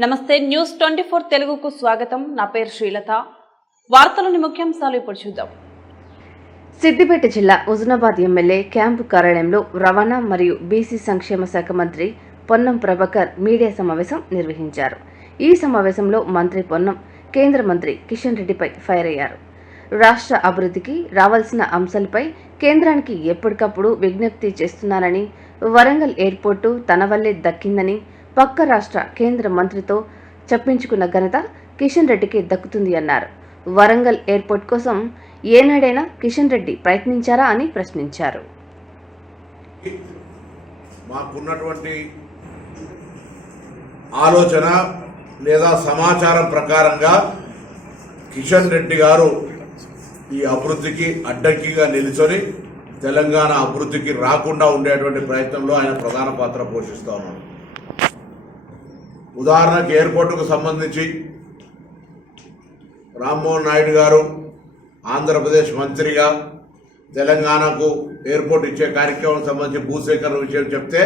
నమస్తే న్యూస్ 24 తెలుగుకు స్వాగతం. నా పేరు శ్రీలత. వార్తలోని ముఖ్యాంశాలు ఇప్పుడు చూద్దాం. సిద్దిపేట జిల్లా హుజునాబాద్ ఎమ్మెల్యే క్యాంపు కార్యాలయంలో రవాణా మరియు బీసీ సంక్షేమ శాఖ మంత్రి పొన్నం ప్రభాకర్ మీడియా సమావేశం నిర్వహించారు. ఈ సమావేశంలో మంత్రి పొన్నం కేంద్ర మంత్రి కిషన్ రెడ్డిపై ఫైర్ అయ్యారు. రాష్ట్ర అభివృద్ధికి రావాల్సిన అంశాలపై కేంద్రానికి ఎప్పటికప్పుడు విజ్ఞప్తి చేస్తున్నానని, వరంగల్ ఎయిర్పోర్టు తన వల్లే దక్కిందని, పక్క రాష్ట్ర కేంద్ర మంత్రితో చెప్పించుకున్న ఘనత కిషన్ రెడ్డికి దక్కుతుంది అన్నారు. వరంగల్ ఎయిర్పోర్ట్ కోసం ఏనాడైనా కిషన్ రెడ్డి ప్రయత్నించారా అని ప్రశ్నించారు. మాకున్నటువంటి ఆలోచన లేదా సమాచారం ప్రకారంగా కిషన్ రెడ్డి గారు ఈ అభివృద్ధికి అడ్డంకిగా నిలుచొని తెలంగాణ అభివృద్ధికి రాకుండా ఉండేటువంటి ప్రయత్నంలో ఆయన ప్రధాన పాత్ర పోషిస్తూ ఉన్నారు. ఉదాహరణకు ఎయిర్పోర్టుకు సంబంధించి రామ్మోహన్ నాయుడు గారు ఆంధ్రప్రదేశ్ మంత్రిగా తెలంగాణకు ఎయిర్పోర్ట్ ఇచ్చే కార్యక్రమం సంబంధించి భూసేకరణ విషయం చెప్తే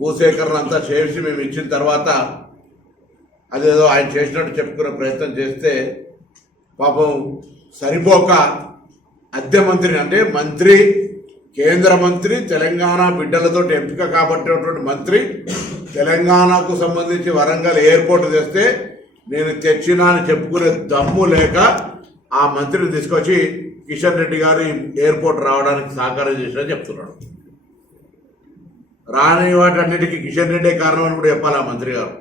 భూసేకరణ అంతా చేసి మేము ఇచ్చిన తర్వాత అదేదో ఆయన చేసినట్టు చెప్పుకునే ప్రయత్నం చేస్తే పాపం సరిపోక అద్దె మంత్రిని, అంటే మంత్రి, కేంద్ర మంత్రి, తెలంగాణ బిడ్డలతో ఎంపిక కాబట్టినటువంటి మంత్రి తెలంగాణకు సంబంధించి వరంగల్ ఎయిర్పోర్ట్ తెస్తే నేను తెచ్చినా అని చెప్పుకునే దమ్ము లేక ఆ మంత్రిని తీసుకొచ్చి కిషన్ రెడ్డి గారు ఈ ఎయిర్పోర్ట్ రావడానికి సహకారం చేసినని చెప్తున్నాడు. రాని వాటన్నిటికీ కిషన్ రెడ్డి కారణం అని కూడా చెప్పాలి ఆ మంత్రి గారు.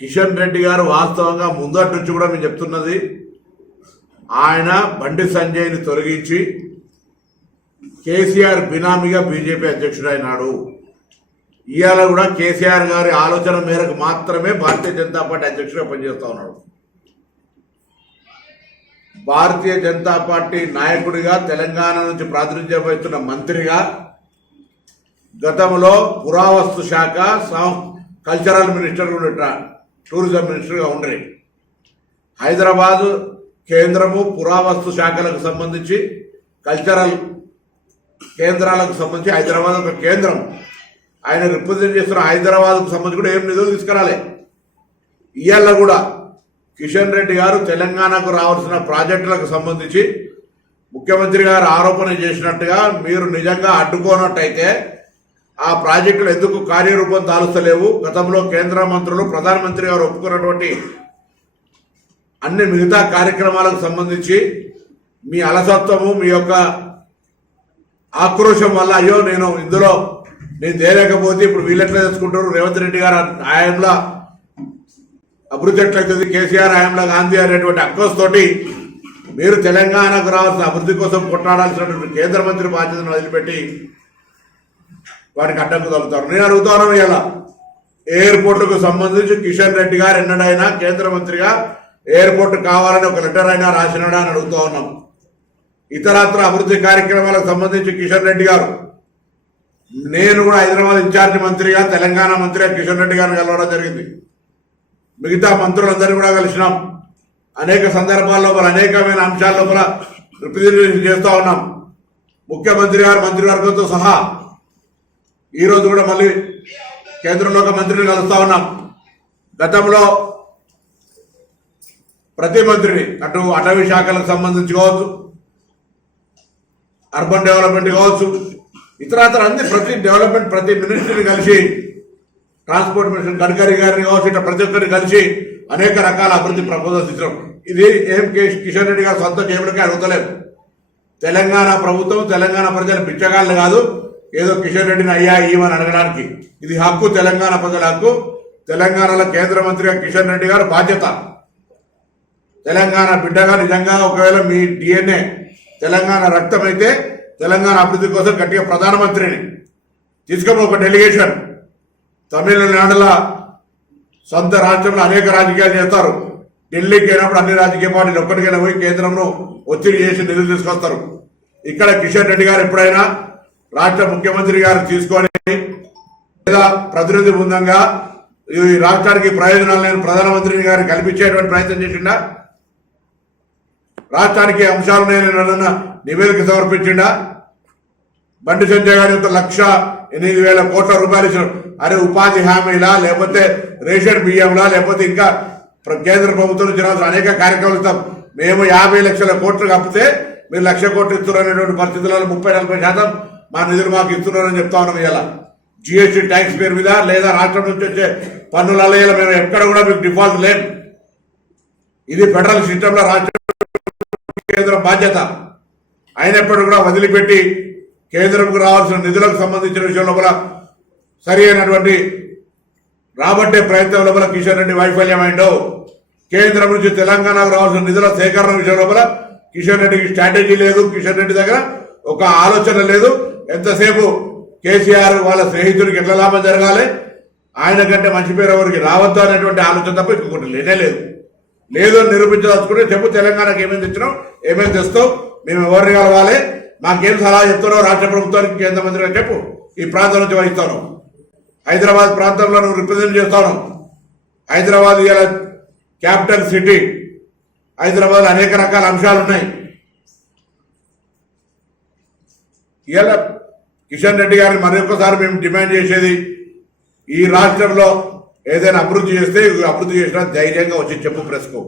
కిషన్ రెడ్డి గారు వాస్తవంగా ముందటి నుంచి కూడా మేము చెప్తున్నది, ఆయన బండి సంజయ్ని తొలగించి కేసీఆర్ బినామీగా బీజేపీ అధ్యక్షుడు అయినాడు. ఇవాళ కూడా కేసీఆర్ గారి ఆలోచన మేరకు మాత్రమే భారతీయ జనతా పార్టీ అధ్యక్షుడిగా పనిచేస్తూ ఉన్నాడు. భారతీయ జనతా పార్టీ నాయకుడిగా తెలంగాణ నుంచి ప్రాతినిధ్యం వహిస్తున్న మంత్రిగా గతంలో పురావస్తు శాఖ, కల్చరల్ మినిస్టర్, టూరిజం మినిస్టర్గా ఉండరు. హైదరాబాద్ కేంద్రము పురావస్తు శాఖలకు సంబంధించి, కల్చరల్ కేంద్రాలకు సంబంధించి హైదరాబాద్ ఒక కేంద్రం. ఆయన రిప్రజెంట్ చేస్తున్న హైదరాబాద్కు సంబంధించి కూడా ఏం నిధులు తీసుకురాలే. ఇవాళ కూడా కిషన్ రెడ్డి గారు తెలంగాణకు రావాల్సిన ప్రాజెక్టులకు సంబంధించి ముఖ్యమంత్రి గారు ఆరోపణ చేసినట్టుగా మీరు నిజంగా అడ్డుకోనట్టయితే ఆ ప్రాజెక్టులు ఎందుకు కార్యరూపం దాలుస్తలేవు? గతంలో కేంద్ర మంత్రులు, ప్రధానమంత్రి గారు ఒప్పుకున్నటువంటి అన్ని మిగతా కార్యక్రమాలకు సంబంధించి మీ అలసత్వము, మీ యొక్క ఆక్రోశం వల్ల అయ్యో నేను తేలేకపోతే ఇప్పుడు వీళ్ళెట్లా తెచ్చుకుంటారు, రేవంత్ రెడ్డి గారు హయాంలో అభివృద్ధి ఎట్లయితుంది, కేసీఆర్ హయాంలో గాంధీ అనేటువంటి అక్రోశ్ తోటి మీరు తెలంగాణకు రావాల్సిన అభివృద్ధి కోసం కొట్లాడాల్సినటువంటి కేంద్ర మంత్రి బాధ్యతను వదిలిపెట్టి వాటికి అడ్డంకు తగ్గుతారు. నేను అడుగుతాను, ఇలా ఎయిర్పోర్టుకు సంబంధించి కిషన్ రెడ్డి గారు ఎన్నడైనా కేంద్ర మంత్రిగా ఎయిర్పోర్ట్ కావాలని ఒక లెటర్ అయినా రాసినాడా అని అడుగుతూ ఉన్నాం. ఇతరత్ర అభివృద్ధి కార్యక్రమాలకు సంబంధించి కిషన్ రెడ్డి గారు, నేను కూడా హైదరాబాద్ ఇన్ఛార్జి మంత్రిగా, తెలంగాణ మంత్రిగా కిషన్ రెడ్డి గారిని కలవడం జరిగింది. మిగతా మంత్రులందరినీ కూడా కలిసినాం. అనేక సందర్భాల్లో అనేకమైన అంశాల లోపల రిప్రజెంటేషన్ చేస్తూ ఉన్నాం. ముఖ్యమంత్రి గారు మంత్రివర్గంతో సహా ఈరోజు కూడా మళ్ళీ కేంద్రంలో ఒక మంత్రిని కలుస్తూ ఉన్నాం. గతంలో ప్రతి మంత్రిని, అటు అటవీ శాఖలకు సంబంధించి కావచ్చు, అర్బన్ డెవలప్మెంట్ కావచ్చు, ఇతరత్ర అన్ని ప్రతి డెవలప్మెంట్ ప్రతి మినిస్ట్రీని కలిసి, ట్రాన్స్పోర్ట్ మినిస్టర్ గడ్కరీ గారిని కావచ్చు, ఇట్లా ప్రతి ఒక్కరిని కలిసి అనేక రకాల అభివృద్ధి ప్రపోజల్స్ ఇచ్చాం. ఇది ఏం కిషన్ రెడ్డి గారు సొంత జేబులకే అడుగుతలేదు. తెలంగాణ ప్రభుత్వం, తెలంగాణ ప్రజలు పిచ్చగాళ్ళు కాదు ఏదో కిషన్ రెడ్డిని అయ్యా ఇవ్వని అడగడానికి. ఇది హక్కు, తెలంగాణ ప్రజల హక్కు. తెలంగాణలో కేంద్ర మంత్రిగా కిషన్ రెడ్డి గారు బాధ్యత. తెలంగాణ బిడ్డగా నిజంగా ఒకవేళ మీ డిఎన్ఏ తెలంగాణ రక్తం అయితే తెలంగాణ అభివృద్ధి కోసం గట్టిగా ప్రధానమంత్రిని తీసుకొని ఒక డెలిగేషన్, తమిళనాడులో సొంత రాష్ట్రంలో అనేక రాజకీయాలు చేస్తారు. ఢిల్లీకి అయినప్పుడు అన్ని రాజకీయ పార్టీలు ఒక్కటికైనా పోయి కేంద్రంలో ఒత్తిడి చేసి నిధులు తీసుకొస్తారు. ఇక్కడ కిషన్ రెడ్డి గారు ఎప్పుడైనా రాష్ట్ర ముఖ్యమంత్రి గారు తీసుకొని లేదా ప్రతినిధి బృందంగా ఈ రాష్ట్రానికి ప్రయోజనాలు లేని ప్రధానమంత్రి గారు కల్పించేటువంటి ప్రయత్నం చేసిండా? రాష్ట్రానికి అంశాలు నేను నివేదిక సమర్పించిండా? బండి సంజయ్ గారి 1,08,000 కోట్ల రూపాయలు ఇచ్చిన అరే ఉపాధి హామీలా, లేకపోతే రేషన్ బియ్యంలా, లేకపోతే ఇంకా కేంద్ర ప్రభుత్వం నుంచి రావాల్సిన అనేక కార్యక్రమాలు ఇస్తాం. మేము 50 లక్షల కోట్లు కప్పితే మీరు 1,00,000 కోట్లు ఇస్తున్నారనేటువంటి పరిస్థితులలో 30-40% మా నిధులు మాకు ఇస్తున్నారని చెప్తా ఉన్నాం. ఇలా జిఎస్టీ ట్యాక్స్ పేరు మీద లేదా రాష్ట్రం నుంచి వచ్చే పన్నుల మేము ఎక్కడ కూడా మీకు డిఫాల్ట్ లేం. ఇది ఫెడరల్ సిస్టంలో రాష్ట్ర కేంద్రం బాధ్యత అయినప్పుడు కూడా వదిలిపెట్టి కేంద్రంకు రావాల్సిన నిధులకు సంబంధించిన విషయం లోపల సరి అయినటువంటి రాబట్టే ప్రయత్నం లోపల కిషన్ రెడ్డి వైఫల్యమైందో, కేంద్రం నుంచి తెలంగాణకు రావాల్సిన నిధుల సేకరణ విషయం లోపల కిషన్ రెడ్డికి స్ట్రాటజీ లేదు, కిషన్ రెడ్డి దగ్గర ఒక ఆలోచన లేదు. ఎంతసేపు కేసీఆర్ వాళ్ళ స్నేహితుడికి ఎట్లా లాభం జరగాలి, ఆయన కంటే మంచి పేరు ఎవరికి రావద్దు అనేటువంటి ఆలోచన తప్ప ఇంకొకటి లేనే లేదు. లేదు అని నిరూపించదలుచుకుంటే చెప్పు, తెలంగాణకు ఏమేమి తెచ్చినావు, ఏమేమి తెస్తావు, మేము ఎవరిని కలవాలి, మాకేం సలహా చెప్తున్నావు రాష్ట్ర ప్రభుత్వానికి, కేంద్ర మంత్రిగా చెప్పు. ఈ ప్రాంతం నుంచి వహిస్తాను, హైదరాబాద్ ప్రాంతంలో నువ్వు రిప్రజెంట్ చేస్తాను. హైదరాబాద్ ఇలా క్యాపిటల్ సిటీ, హైదరాబాద్ అనేక రకాల అంశాలు ఉన్నాయి. ఇలా కిషన్ రెడ్డి గారిని మరొకసారి మేము డిమాండ్ చేసేది, ఈ రాష్ట్రంలో ఏదైనా అభివృద్ధి చేస్తే అభివృద్ధి చేసినా ధైర్యంగా వచ్చి చెప్పు ప్రెస్కు.